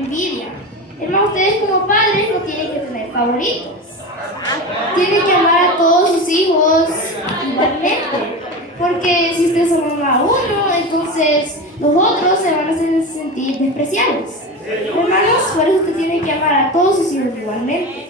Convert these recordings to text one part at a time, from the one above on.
envidia. Hermanos, ustedes como padres no tienen que tener favoritos. Tienen que amar a todos sus hijos igualmente. Porque si ustedes aman a uno, entonces los otros se van a sentir despreciados. Hermanos, por eso usted tiene que amar a todos sus hijos igualmente.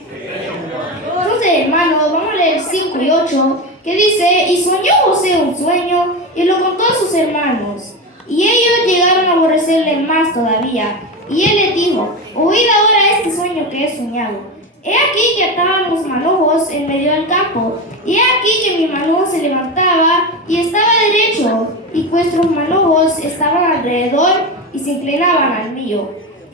Entonces, hermanos, vamos a leer 5 y 8, que dice: y soñó José un sueño y lo contó a sus hermanos. Y ellos llegaron a aborrecerle más todavía. Y él les dijo: oíd ahora este sueño que he soñado. He aquí que atábamos manojos en medio del campo, y he aquí que mi manojo se levantaba y estaba derecho, y vuestros manojos estaban alrededor y se inclinaban al mío.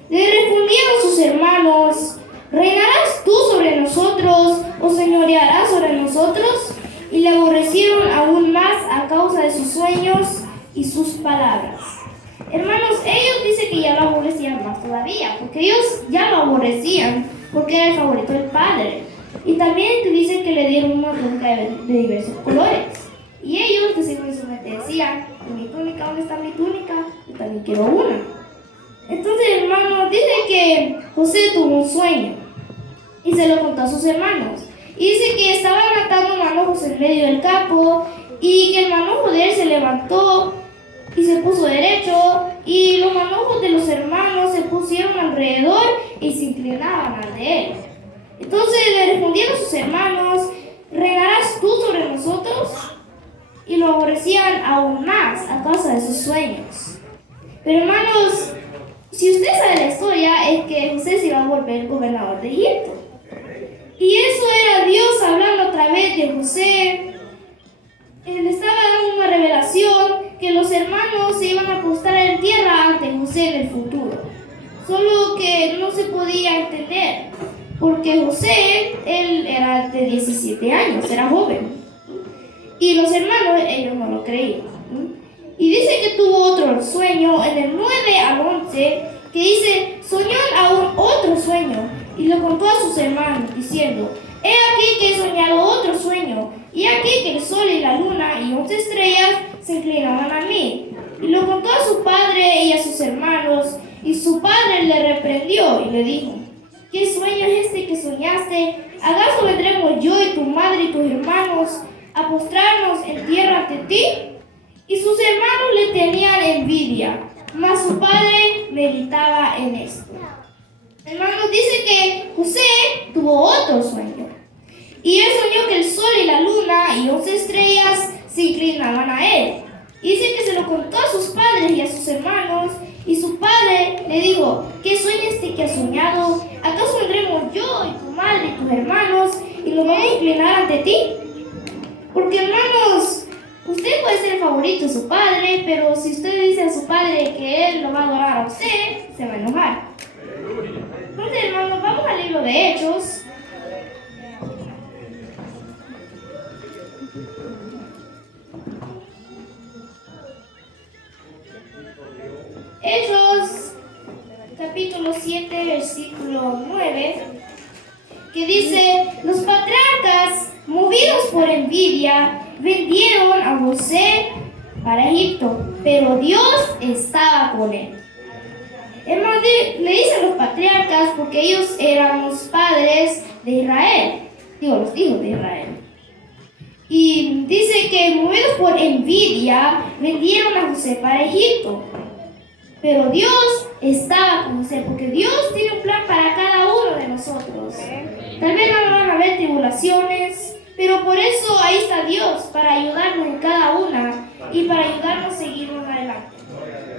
Le respondieron sus hermanos: ¿reinarás tú sobre nosotros o señorearás sobre nosotros? Y le aborrecieron aún más a causa de sus sueños y sus palabras. Hermanos, ellos dicen que ya lo aborrecían más todavía, porque ellos ya lo aborrecían, porque era el favorito del padre. Y también te dicen que le dieron una túnica de diversos colores. Y ellos, de según su mente, decían: mi túnica, ¿dónde está mi túnica? Yo también quiero una. Entonces, hermanos, dice que José tuvo un sueño y se lo contó a sus hermanos. Y dice que estaban atando manojos en medio del campo y que el manojo de él se levantó y se puso derecho, y los manojos de los hermanos se pusieron alrededor y se inclinaban al de él. Entonces le respondieron sus hermanos: ¿reinarás tú sobre nosotros? Y lo aborrecían aún más a causa de sus sueños. Pero hermanos, si usted sabe la historia, es que José se iba a volver gobernador de Egipto. Y eso era Dios hablando a través de José. Él estaba dando una revelación que los hermanos se iban a postar en tierra ante José en el futuro. Solo que no se podía entender, porque José, él era de 17 años, era joven. Y los hermanos, ellos no lo creían. Y dice que tuvo otro sueño en el 9 al 11, que dice: soñó aún otro sueño y lo contó a sus hermanos, diciendo: he aquí que he soñado otro sueño, y aquí que el sol y la luna y 11 estrellas se inclinaban a mí. Y lo contó a su padre y a sus hermanos, y su padre le reprendió y le dijo: ¿qué sueño es este que soñaste? ¿Acaso vendremos yo y tu madre y tus hermanos a postrarnos en tierra ante ti? Y sus hermanos le tenían envidia, mas su padre meditaba en esto. Hermanos, dice que José tuvo otro sueño. Y él soñó que el sol y la luna y 11 estrellas se inclinaban a él. Y dice que se lo contó a sus padres y a sus hermanos. Y su padre le dijo: ¿qué sueño este que has soñado? ¿Acaso vendremos yo y tu madre y tus hermanos y nos vamos a inclinar ante ti? Porque, hermanos, usted puede ser el favorito de su padre, pero si usted dice a su padre que él lo va a adorar a usted, se va a enojar. Entonces, hermanos, vamos al libro de Hechos. Hechos, capítulo 7, versículo 9, que dice: los patriarcas, movidos por envidia, vendieron a José para Egipto, pero Dios estaba con él. Hermanos, le dicen los patriarcas porque ellos eran los padres de Israel, los hijos de Israel. Y dice que movidos por envidia, vendieron a José para Egipto. Pero Dios estaba con José, porque Dios tiene un plan para cada uno de nosotros. Tal vez no van a haber tribulaciones, pero por eso ahí está Dios, para ayudarnos en cada una y para ayudarnos a seguirnos adelante.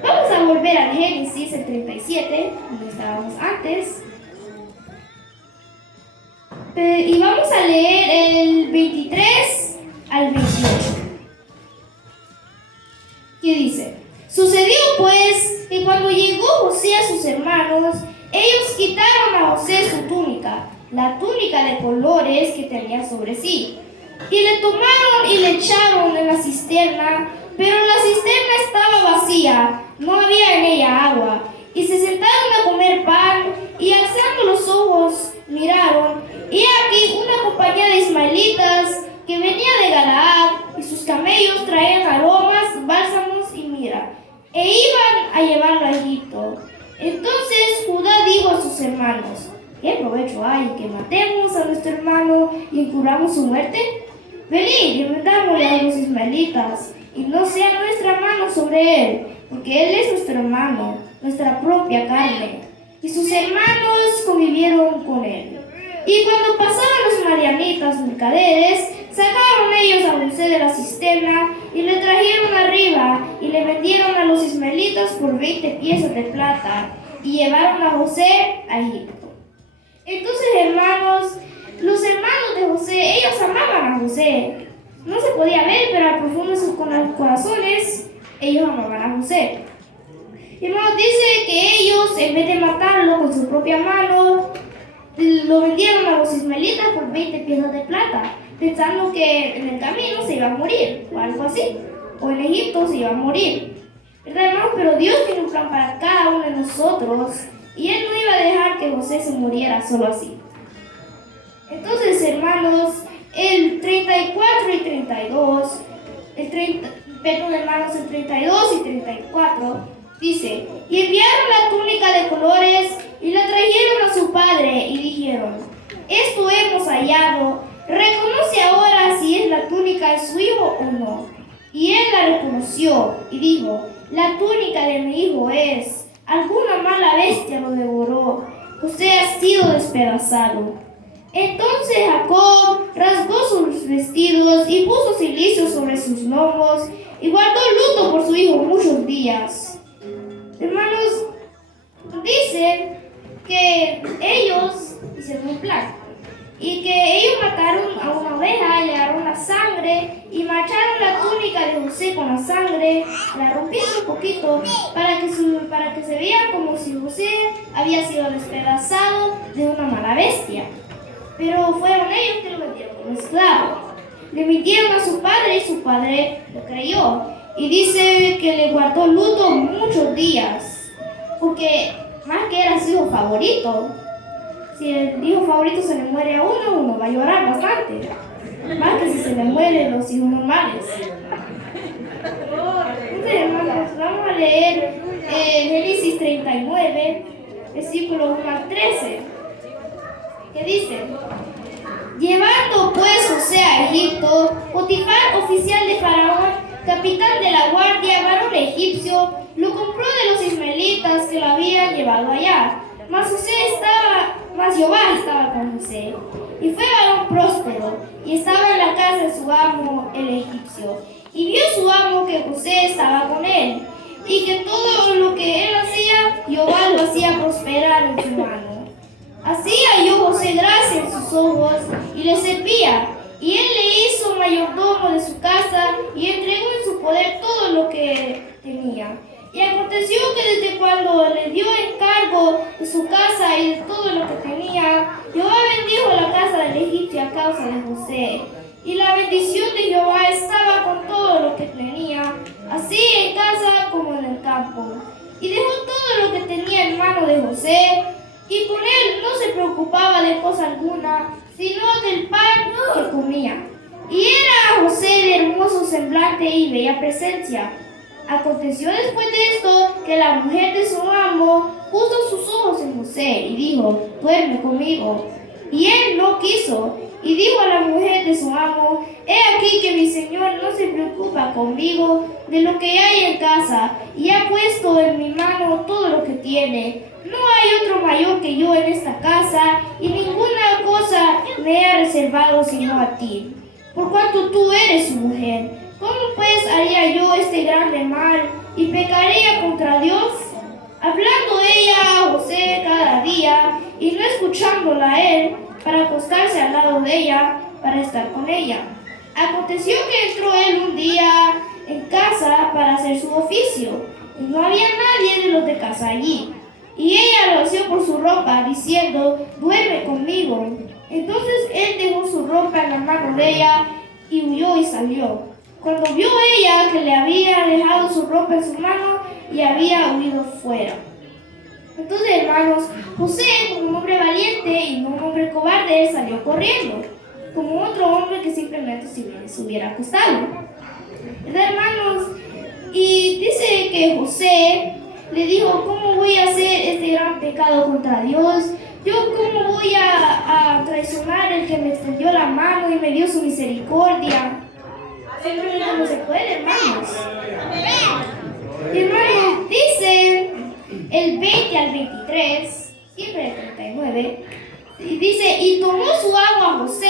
Vamos a volver al Génesis, el 37, donde estábamos antes. Y vamos a leer el 23 al 28. ¿Qué dice? Sucedió pues que cuando llegó José a sus hermanos, ellos quitaron a José su túnica, la túnica de colores que tenía sobre sí, y le tomaron y le echaron en la cisterna, pero la cisterna estaba vacía, no había en ella agua, y se sentaron a comer pan, y alzando los ojos miraron, y aquí una compañía de ismaelitas que venía de Galaad, y sus camellos traían aromas, bálsamos y mirra, e iban a llevarlo a Egipto. Entonces Judá dijo sus hermanos. ¿Qué provecho hay que matemos a nuestro hermano y encubramos su muerte? Venid y vendámosle a los ismaelitas, y no sea nuestra mano sobre él, porque él es nuestro hermano, nuestra propia carne. Y sus hermanos convivieron con él. Y cuando pasaron los madianitas mercaderes, sacaron ellos a José de la cisterna y le trajeron arriba y le vendieron a los ismaelitas por 20 piezas de plata y llevaron a José a Egipto. Entonces, hermanos, los hermanos de José, ellos amaban a José. No se podía ver, pero al profundo de sus corazones, ellos amaban a José. Hermanos, dice que ellos, en vez de matarlo con su propia mano, lo vendieron a los ismaelitas por 20 piezas de plata, pensando que en el camino se iba a morir, o algo así, o en Egipto se iba a morir. ¿Verdad, hermanos? Pero Dios tiene un plan para cada uno de nosotros, y Él no iba a dejar que José se muriera solo así. Entonces, hermanos, el 34 y 32, el 32 y 34, dice, y enviaron la túnica de colores y la trajeron a su padre y dijeron, esto hemos hallado, reconoce ahora si es la túnica de su hijo o no. Y él la reconoció y dijo, la túnica de mi hijo es, alguna mala bestia lo devoró, José ha sido despedazado. Entonces Jacob rasgó sus vestidos y puso cilicio sobre sus lomos y guardó luto por su hijo muchos días. Hermanos, dicen que ellos hicieron un plan y que ellos mataron a una oveja y le agarraron la sangre y mancharon la túnica de José con la sangre, la rompieron un poquito para que se vea como si José había sido despedazado de una mala bestia. Pero fueron ellos que lo vendieron como esclavo. Le mintieron a su padre y su padre lo creyó. Y dice que le guardó luto muchos días, porque más que era su hijo favorito. Si el hijo favorito se le muere a uno va a llorar bastante. Más que si se le mueren los hijos normales. Entonces, hermanos, vamos a leer Génesis 39, versículos 1 al 13, que dice, llevando pues José a Egipto, Potifar, oficial de Faraón, capitán de la guardia, varón egipcio, lo compró de los ismaelitas que lo habían llevado allá. Mas Jehová estaba con José, y fue varón próspero, y estaba en la casa de su amo el egipcio. Y vio su amo que José estaba con él, y que todo lo que él hacía, Jehová lo hacía prosperar en su mano. Así halló José gracia en sus ojos, y le servía. Y él le hizo mayordomo de su casa, y entregó en su poder todo lo que tenía. Y aconteció que desde cuando le dio encargo de su casa y de todo lo que tenía, Jehová bendijo la casa del egipcio a causa de José. Y la bendición de Jehová estaba con todo lo que tenía, así en casa como en el campo. Y dejó todo lo que tenía en mano de José, y con él no se preocupaba de cosa alguna, sino del pan que comía. Y era José de hermoso semblante y bella presencia. Aconteció después de esto que la mujer de su amo puso sus ojos en José y dijo, duerme conmigo. Y él no quiso, y dijo a la mujer de su amo, he aquí que mi señor no se preocupa conmigo de lo que hay en casa, y ha puesto en mi mano todo lo que tiene. No hay otro mayor que yo en esta casa, y ninguna cosa me ha reservado sino a ti, por cuanto tú eres su mujer. ¿Cómo pues haría yo este grande mal y pecaría contra Dios? Hablando ella a José cada día y no escuchándola a él para acostarse al lado de ella para estar con ella. Aconteció que entró él un día en casa para hacer su oficio y no había nadie de los de casa allí. Y ella lo asió por su ropa diciendo, duerme conmigo. Entonces él dejó su ropa en la mano de ella y huyó y salió. Cuando vio ella que le había dejado su ropa en su mano y había huido fuera. Entonces, hermanos, José, como un hombre valiente y no un hombre cobarde, él salió corriendo, como otro hombre que simplemente se hubiera acostado. ¿Verdad, hermanos? Y dice que José le dijo, ¿cómo voy a hacer este gran pecado contra Dios? ¿Yo cómo voy a traicionar el que me extendió la mano y me dio su misericordia? Simplemente no se puede, hermanos. Hermanos, dice el 20 al 23, siempre el 39, y dice, y tomó su agua a José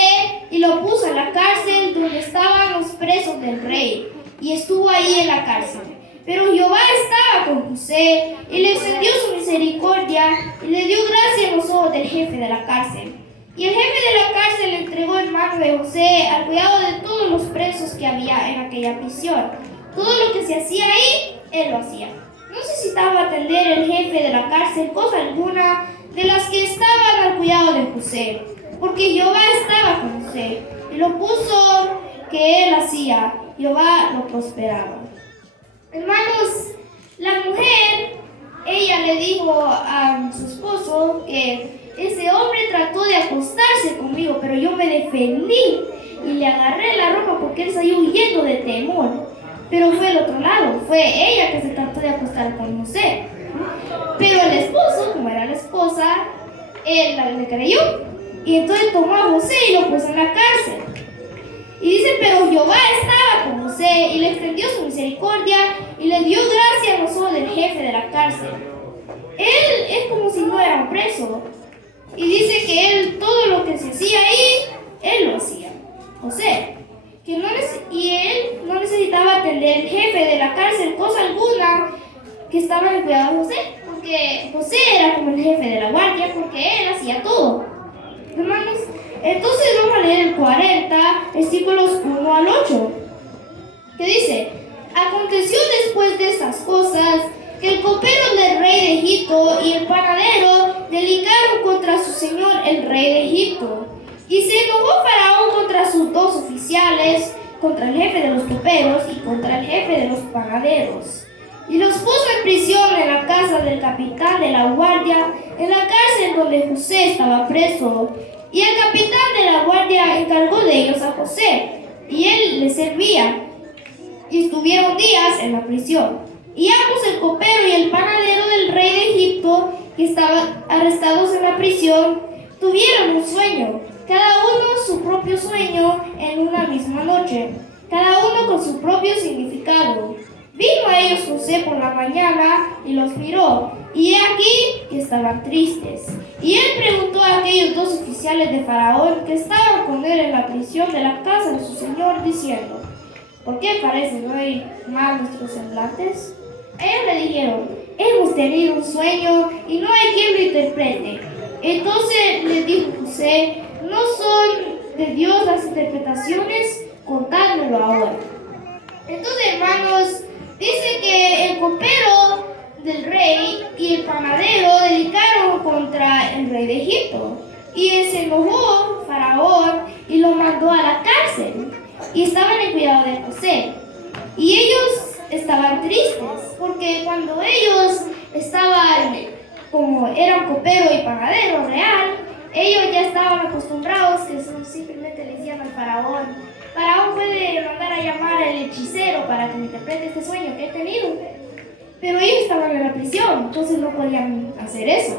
y lo puso en la cárcel donde estaban los presos del rey, y estuvo ahí en la cárcel. Pero Jehová estaba con José y le extendió su misericordia y le dio gracia en los ojos del jefe de la cárcel. Y el jefe de la cárcel le entregó en mano de José al cuidado de todos los presos que había en aquella prisión. Todo lo que se hacía ahí, él lo hacía. No necesitaba atender el jefe de la cárcel cosa alguna de las que estaban al cuidado de José, porque Jehová estaba con José y lo puso que él hacía, Jehová lo prosperaba. Hermanos, la mujer, ella le dijo a su esposo que ese hombre trató de acostarse conmigo, pero yo me defendí y le agarré la ropa porque él salió huyendo de temor. Pero fue el otro lado, fue ella que se trató de acostar con José. Pero el esposo, como era la esposa, él le creyó y entonces tomó a José y lo puso en la cárcel. Y dice, pero Jehová estaba con José y le extendió su misericordia y le dio gracia en los ojos del jefe de la cárcel. Él es como si no era un preso. Y dice que él, todo lo que se hacía ahí, él lo hacía. José. Y él no necesitaba atender el jefe de la cárcel, cosa alguna, que estaba en el cuidado de José. Porque José era como el jefe de la guardia, porque él hacía todo. Hermanos, entonces vamos a leer el 40, versículos 1 al 8, que dice, aconteció después de estas cosas que el copero del rey de Egipto y el panadero delicaron contra su señor el rey de Egipto. Y se enojó Faraón contra sus dos oficiales, contra el jefe de los coperos y contra el jefe de los panaderos. Y los puso en prisión en la casa del capitán de la guardia, en la cárcel donde José estaba preso. Y el capitán de la guardia encargó de ellos a José, y él les servía. Y estuvieron días en la prisión. Y ambos, el copero y el panadero del rey de Egipto, que estaban arrestados en la prisión, tuvieron un sueño, cada uno su propio sueño en una misma noche, cada uno con su propio significado. Vino a ellos José por la mañana y los miró, y he aquí que estaban tristes. Y él preguntó a aquellos dos oficiales de Faraón que estaban con él en la prisión de la casa de su señor, diciendo, ¿por qué parecen hoy mal nuestros semblantes? Ellos le dijeron, hemos tenido un sueño y no hay quien lo interprete. Entonces les dijo José, ¿no son de Dios las interpretaciones? Contádmelo ahora. Entonces, hermanos, dice que el copero del rey y el panadero delicaron contra el rey de Egipto. Y se enojó Faraón y lo mandó a la cárcel. Y estaban en cuidado de José. Y ellos estaban tristes, porque cuando ellos estaban, como eran copero y panadero real, ellos ya estaban acostumbrados que simplemente le decían al faraón, Faraón puede mandar a llamar al hechicero para que me interprete este sueño que he tenido. Pero ellos estaban en la prisión, entonces no podían hacer eso.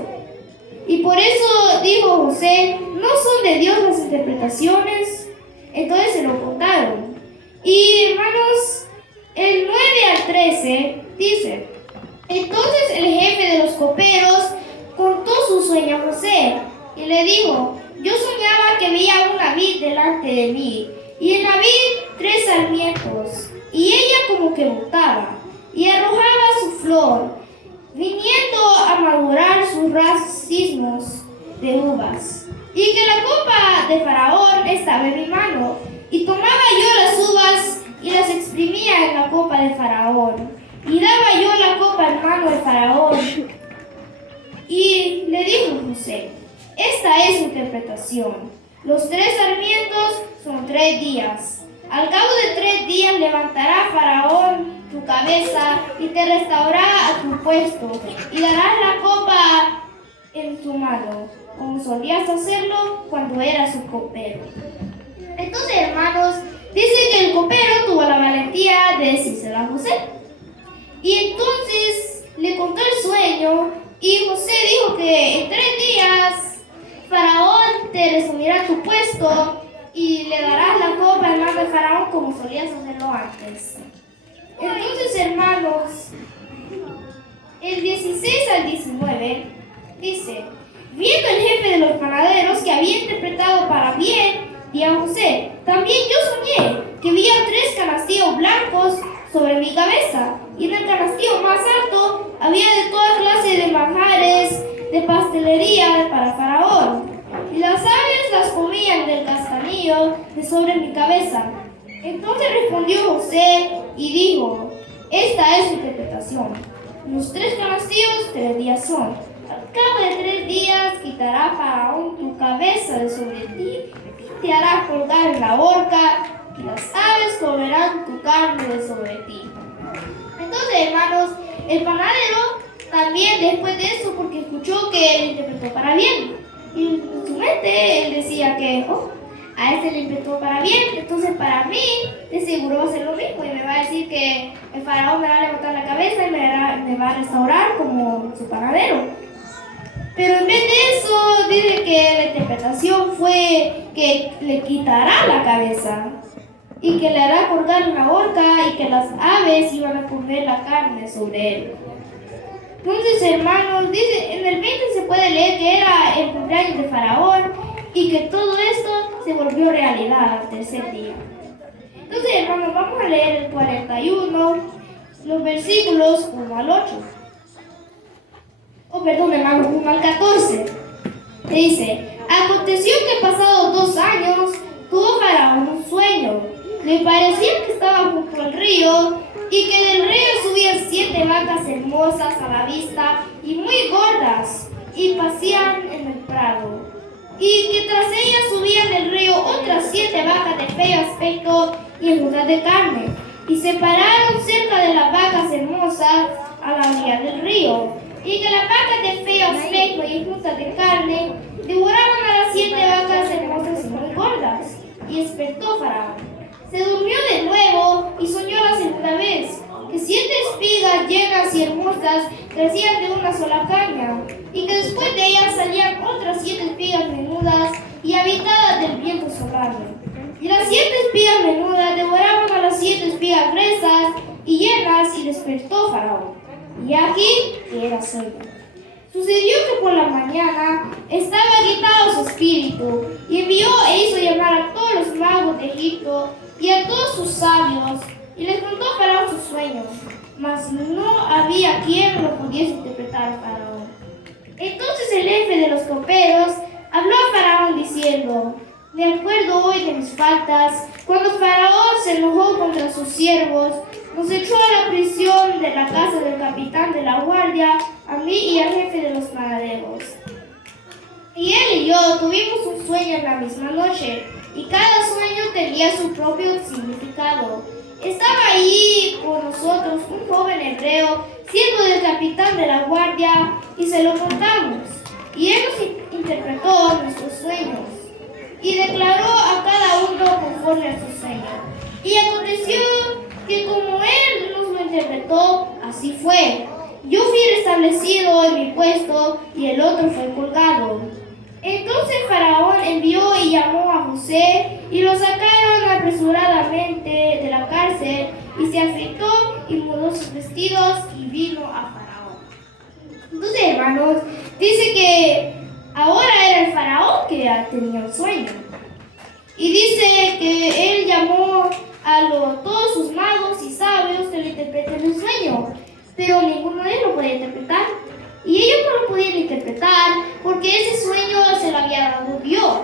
Y por eso dijo José, ¿no son de Dios las interpretaciones? Entonces se lo contaron. Y hermanos, el 9 al 13 dice, entonces el jefe de los coperos contó su sueño a José y le dijo, yo soñaba que veía una vid delante de mí y en la vid 3 sarmientos y ella como que brotaba y arrojaba su flor, viniendo a madurar sus racimos de uvas, y que la copa de Faraón estaba en mi mano, y tomaba yo las uvas y las exprimía en la copa de Faraón, y daba yo la copa en mano de Faraón. Y le dijo José, esta es su interpretación, los 3 sarmientos son 3 días. Al cabo de 3 días levantará Faraón tu cabeza y te restaurará a tu puesto y darás la copa en tu mano, como solías hacerlo cuando eras su copero. Entonces, hermanos, dice que el copero tuvo la valentía de decírselo a José. Y entonces le contó el sueño y José dijo que en 3 días Faraón te resumirá tu puesto y le darás la copa en mano de Faraón como solías hacerlo antes. Entonces, hermanos, el 16 al 19 dice: viendo el jefe de los panaderos que había interpretado para bien, dijo a José: también yo soñé que veía 3 canastillos blancos sobre mi cabeza, y en el canastillo más alto había de toda clase de manjares de pastelería para Faraón, y las aves las comían del castanillo de sobre mi cabeza. Entonces respondió José y dijo: esta es su interpretación. Los 3 canastillos 3 días son. Al cabo de 3 días quitará Faraón tu cabeza de sobre ti y te hará colgar en la horca, y las aves comerán tu carne de sobre ti. Entonces, hermanos, el panadero también, después de eso, porque escuchó que él interpretó para bien, y en su mente él decía que a este le interpretó para bien, entonces para mí de seguro va a ser lo mismo y me va a decir que el faraón me va a levantar la cabeza y me va a restaurar como su panadero. Pero en vez de eso, dice que la interpretación fue que le quitará la cabeza y que le hará colgar en la horca y que las aves iban a comer la carne sobre él. Entonces, hermanos, dice, en el 20 se puede leer que era el cumpleaños de Faraón y que todo esto se volvió realidad al 3er día. Entonces, hermanos, vamos a leer el 41, los versículos 1 al 8. Hermanos, 1 al 14. Dice: aconteció que pasados 2 años tuvo Faraón un sueño. Le parecía que estaba junto al río y que del río subían 7 vacas hermosas a la vista y muy gordas y pasían en el prado, y que tras ellas subían del río otras 7 vacas de feo aspecto y enjutas de carne, y se pararon cerca de las vacas hermosas a la orilla del río, y que las vacas de feo aspecto y enjutas de carne devoraban a las 7 vacas hermosas y muy gordas. Y despertó Faraón. Se durmió de nuevo y soñó la segunda vez, que 7 espigas llenas y hermosas crecían de una sola caña, y que después de ellas salían otras 7 espigas menudas y habitadas del viento soplando. Y las 7 espigas menudas devoraban a las 7 espigas gruesas y llenas, y despertó Faraón. Y aquí que era sueño. Sucedió que por la mañana estaba agitado su espíritu, y envió e hizo llamar a todos los magos de Egipto y a todos sus sabios, y les contó a Faraón sus sueños, mas no había quien lo pudiese interpretar a Faraón. Entonces el jefe de los coperos habló a Faraón diciendo: me acuerdo hoy de mis faltas, cuando Faraón se enojó contra sus siervos, nos echó a la prisión de la casa del capitán de la guardia, a mí y al jefe de los panaderos. Y él y yo tuvimos un sueño en la misma noche, y cada sueño tenía su propio significado. Estaba allí con nosotros un joven hebreo, siervo del capitán de la guardia, y se lo contamos. Y él nos interpretó nuestros sueños, y declaró a cada uno conforme a su sueño. Y aconteció que como él nos lo interpretó, así fue. Yo fui restablecido en mi puesto, y el otro fue colgado. Entonces Faraón envió y llamó a José, y lo sacaron apresuradamente de la cárcel, y se afeitó y mudó sus vestidos y vino a Faraón. Entonces, hermanos, dice que ahora era el Faraón que tenía un sueño. Y dice que él llamó a todos sus magos y sabios que le interpreten el sueño, pero ninguno de ellos lo podía interpretar. Y ellos no lo podían interpretar porque ese sueño se lo había dado Dios.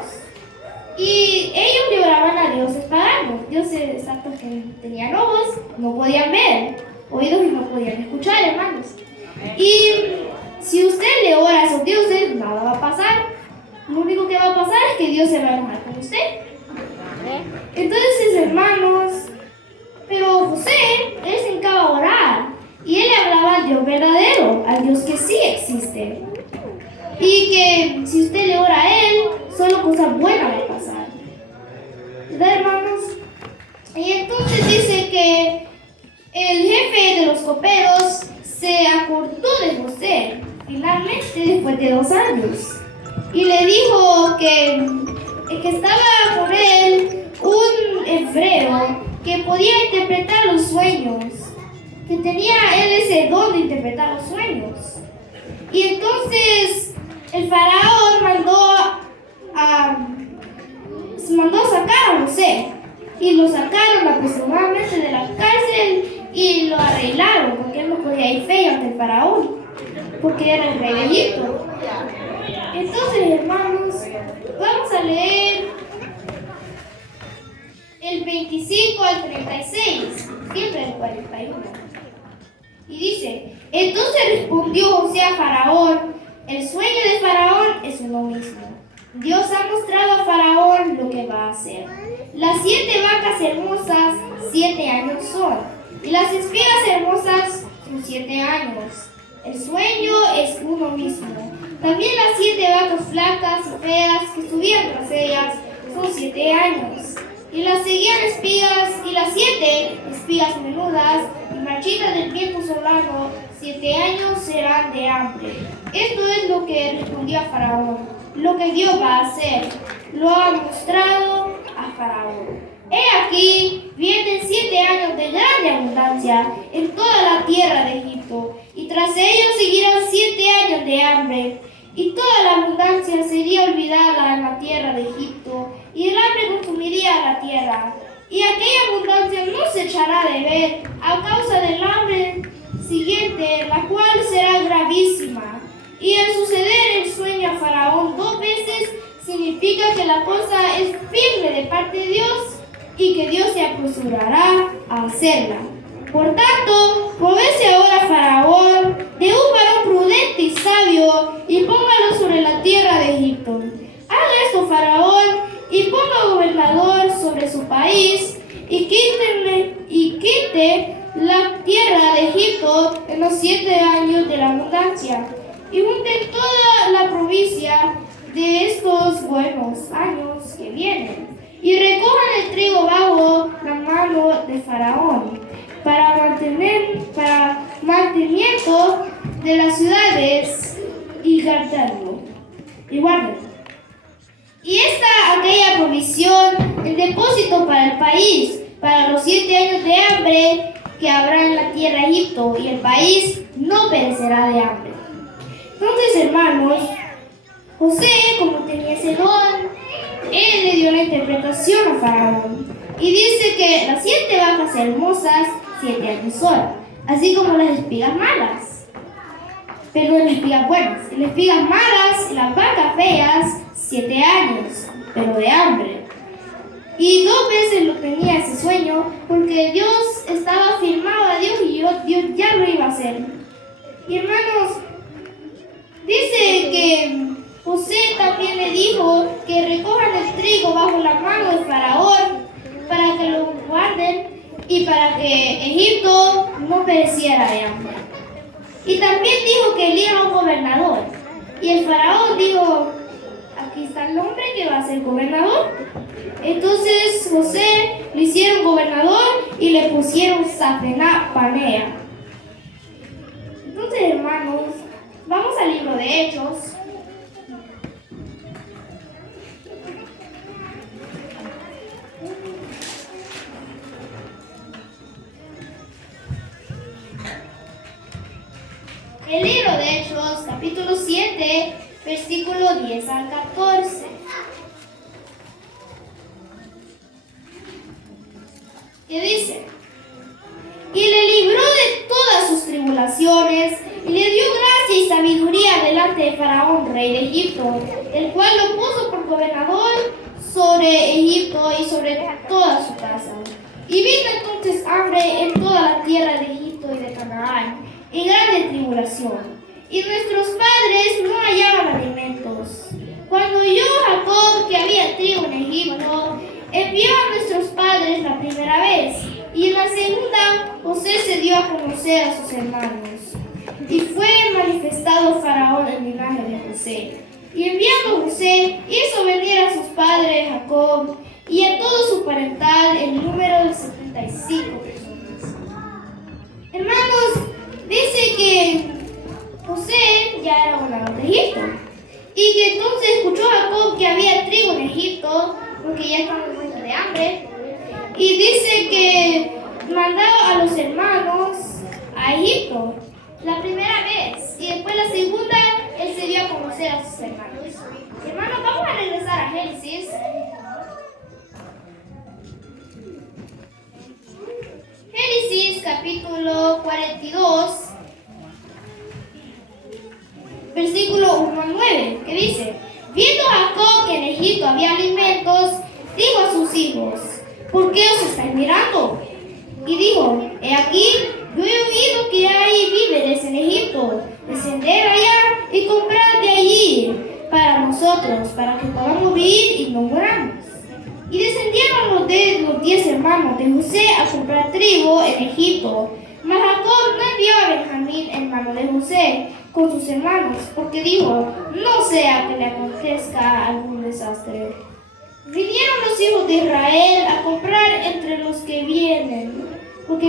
Y ellos le oraban a dioses paganos, dioses exactos que tenían ojos, no podían ver, oídos y no podían escuchar, hermanos. Y si usted le ora a esos dioses, nada va a pasar. Lo único que va a pasar es que Dios se va a enojar con usted. Entonces, hermanos, pero José, él se encaba a orar, y él le hablaba al Dios verdadero, al Dios que sí existe. Y que si usted le ora a él, solo cosas buenas van a pasar. ¿Verdad, hermanos? Y entonces dice que el jefe de los coperos se acordó de José, finalmente después de 2 años. Y le dijo que estaba con él un hebreo que podía interpretar los sueños, que tenía él ese don de interpretar los sueños. Y entonces el faraón mandó a sacar a José, y lo sacaron apresuradamente de la cárcel y lo arreglaron, porque él no podía ir feo ante el faraón, porque era el rey de Egipto. Entonces, hermanos, vamos a leer el 25 al 36, siempre el 41. Y dice: entonces respondió José a Faraón: el sueño de Faraón es uno mismo. Dios ha mostrado a Faraón lo que va a hacer. Las 7 vacas hermosas 7 años son, y las espigas hermosas son 7 años. El sueño es uno mismo. También las 7 vacas flacas y feas que subían tras ellas son 7 años. Y las seguían espigas, y las 7 espigas menudas y marchitas del viento soplando 7 años serán de hambre. Esto es lo que respondía Faraón. Lo que Dios va a hacer, lo ha mostrado a Faraón. He aquí, vienen 7 años de grande abundancia en toda la tierra de Egipto, y tras ellos seguirán 7 años de hambre, y toda la abundancia sería olvidada en la tierra de Egipto, y el hambre consumiría la tierra. Y aquella abundancia no se echará de ver a causa del hambre siguiente, la cual será gravísima. Y el suceder el sueño a Faraón 2 veces significa que la cosa es firme de parte de Dios y que Dios se apresurará a hacerla. Por tanto, provece ahora Faraón de un varón prudente y sabio y póngalo sobre la tierra de Egipto. Haga esto Faraón y ponga gobernador sobre su país y quite la tierra de Egipto en los 7 años de la abundancia. Y junten toda la provincia de estos buenos años que vienen, y recojan el trigo bajo la mano de Faraón, para mantenimiento de las ciudades, y guardarlo. Y aquella provisión, el depósito para el país, para los 7 años de hambre que habrá en la tierra de Egipto, y el país no perecerá de hambre. Entonces, hermanos, José, como tenía ese don, él le dio la interpretación a Faraón. Y dice que las 7 vacas hermosas 7 años son, así como las espigas malas. Pero las espigas buenas. Y las espigas malas y las vacas feas 7 años, pero de hambre. Y 2 veces lo tenía ese sueño, porque Dios estaba firmado a Dios y Dios ya lo iba a hacer. Y hermanos, dice que José también le dijo que recojan el trigo bajo la mano de Faraón para que lo guarden y para que Egipto no pereciera de hambre. Y también dijo que elija un gobernador. Y el Faraón dijo: aquí está el hombre que va a ser gobernador. Entonces José lo hicieron gobernador y le pusieron Zafenat-Panea. Entonces, hermanos, vamos al libro de Hechos. El libro de Hechos, capítulo 7, versículo 10 al 14. Que dice: y le libró de todas sus tribulaciones, y le dio gracia y sabiduría delante de Faraón, rey de Egipto, el cual lo puso por gobernador sobre Egipto y sobre toda su casa. Y vino entonces hambre en toda la tierra de Egipto y de Canaán, y grande tribulación. Y nuestros padres no hallaban alimentos. Cuando oyó Jacob que había trigo en Egipto, envió a nuestros padres la primera vez, y en la segunda José se dio a conocer a sus hermanos. Y fue manifestado Faraón el linaje de José. Y enviando José, hizo venir a sus padres Jacob y a todo su parental el número de 75 personas. Hermanos, dice que José ya era gobernador de Egipto. Y que entonces escuchó Jacob que había trigo en Egipto, porque ya estaban muertos de hambre. Y dice que mandaba a los hermanos a Egipto la primera vez. Y después la segunda, él se dio a conocer a sus hermanos. Hermanos, vamos a regresar a Génesis. Génesis capítulo 42, versículo 1 al 9, que dice: Viendo Jacob que en Egipto había alimentos, dijo a sus hijos: ¿por qué os estáis mirando? Y dijo: he aquí, yo he oído que hay víveres en Egipto. Descended allá y comprad de allí para nosotros, para que podamos vivir y no muramos. Y descendieron los 10 hermanos de José a comprar trigo en Egipto. Mas Jacob no envió a Benjamín, hermano de José, con sus hermanos, porque dijo: no sea que le acontezca algún desastre. Vinieron los hijos de Israel a comprar entre los que venían, porque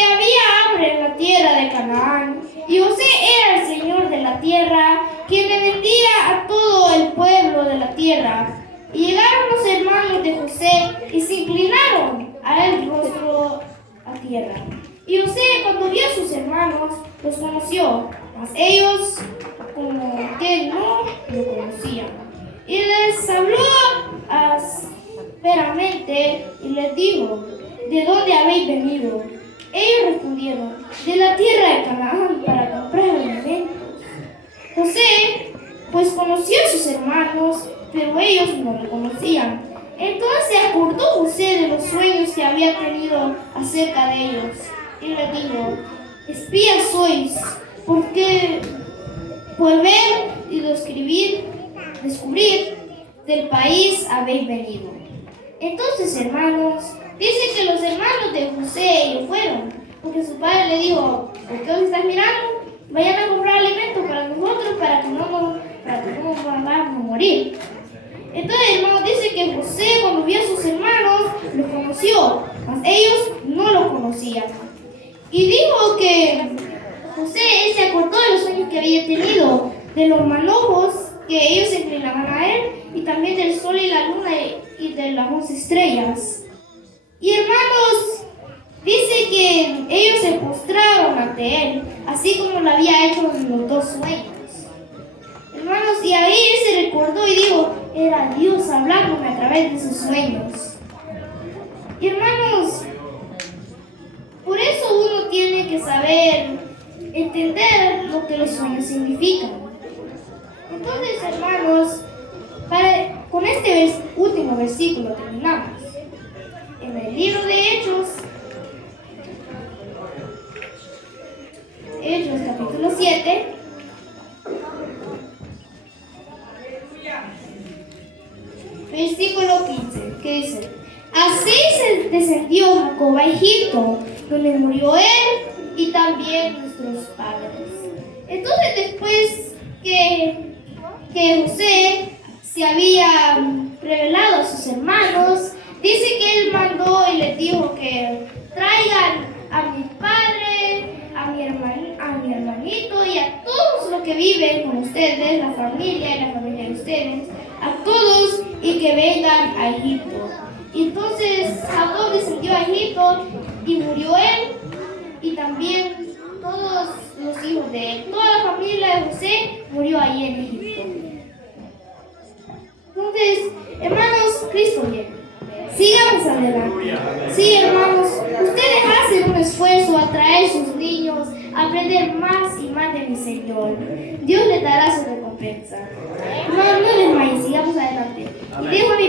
había hambre en la tierra de Canaán, y José era el señor de la tierra, quien le vendía a todo el pueblo de la tierra. Y llegaron los hermanos de José y se inclinaron a el rostro a tierra. Y José, cuando vio a sus hermanos, los conoció, mas ellos como que no lo conocían. Y les habló ásperamente y les dijo: ¿de dónde habéis venido? Ellos respondieron: de la tierra de Canaán, para comprar alimentos. José pues conoció a sus hermanos, pero ellos no lo conocían. Entonces se acordó José de los sueños que había tenido acerca de ellos, y les dijo: espías sois, porque por ver y descubrir del país habéis venido. Entonces, hermanos, dice que los hermanos de José ellos fueron, porque su padre le dijo: ¿por qué os estás mirando? Vayan a comprar alimentos para nosotros, para que no vamos a morir. Entonces, hermanos, dice que José, cuando vio a sus hermanos, los conoció, mas ellos no lo conocían. Y dijo que José se acordó de los sueños que había tenido, de los manojos que ellos se inclinaban a él, y también del sol y la luna y de las 11 estrellas. Y hermanos, dice que ellos se postraron ante él, así como lo había hecho en los 2 sueños. Hermanos, y ahí él se recordó y dijo: era Dios hablándome a través de sus sueños. Y hermanos, por eso uno tiene que saber entender lo que los sueños significan. Entonces, hermanos, con este último versículo terminamos. En el libro de Hechos capítulo 7, versículo 15, que dice: así se descendió Jacob a Egipto, donde murió él y también nuestros padres. Entonces, después que José se había revelado a sus hermanos, dice que él mandó y les dijo que traigan a mi padre, a mi hermanito y a todos los que viven con ustedes, la familia y la familia de ustedes, a todos, y que vengan a Egipto. Y entonces Jacob descendió a Egipto y murió él y también todos los hijos de él. Toda la familia de José murió ahí en Egipto. Entonces, hermanos, Cristo viene. Sigamos adelante. Sí, hermanos, ustedes hacen un esfuerzo a traer sus niños a aprender más y más de mi Señor. Dios les dará su recompensa. No desmayen, sigamos adelante. Y dejo a mi